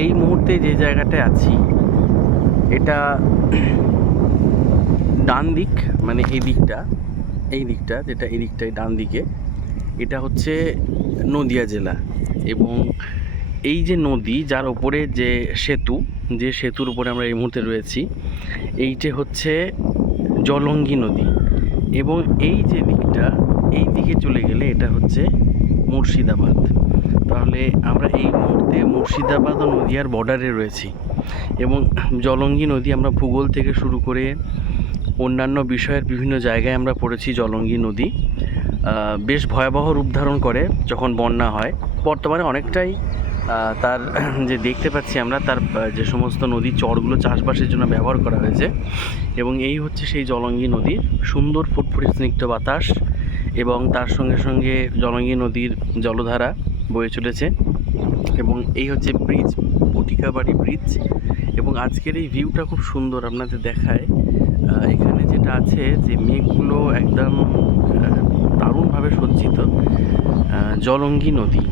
এই মুহূর্তে যে জায়গাটায় আছি এটা ডান দিক, মানে এই দিকটা যেটা এই দিকটায় ডান দিকে, এটা হচ্ছে নদিয়া জেলা। এবং এই যে নদী, যার ওপরে যে সেতুর উপরে আমরা এই মুহূর্তে রয়েছি, এইটা হচ্ছে জলঙ্গি নদী। এবং এই যে দিকটা, এই দিকে চলে গেলে এটা হচ্ছে মুর্শিদাবাদ। তাহলে আমরা এই মুহূর্তে মুর্শিদাবাদ ও নদিয়ার বর্ডারে রয়েছি। এবং জলঙ্গি নদী, আমরা ভূগোল থেকে শুরু করে অন্যান্য বিষয়ের বিভিন্ন জায়গায় আমরা পড়েছি। জলঙ্গি নদী বেশ ভয়াবহ রূপ ধারণ করে যখন বন্যা হয়। বর্তমানে অনেকটাই তার যে দেখতে পাচ্ছি আমরা, তার যে সমস্ত নদীর চরগুলো চাষবাসের জন্য ব্যবহার করা হয়েছে। এবং এই হচ্ছে সেই জলঙ্গি নদীর সুন্দর ফুটফুটে স্নিগ্ধ বাতাস, এবং তার সঙ্গে সঙ্গে জলঙ্গি নদীর জলধারা বয়ে চলেছে। এবং এই হচ্ছে ব্রিজ, পটিকাবাড়ি ব্রিজ। এবং আজকের এই ভিউটা খুব সুন্দর, আপনাদের দেখায়। এখানে যেটা আছে যে মেঘগুলো একদম দারুণভাবে সজ্জিত। জলঙ্গি নদী।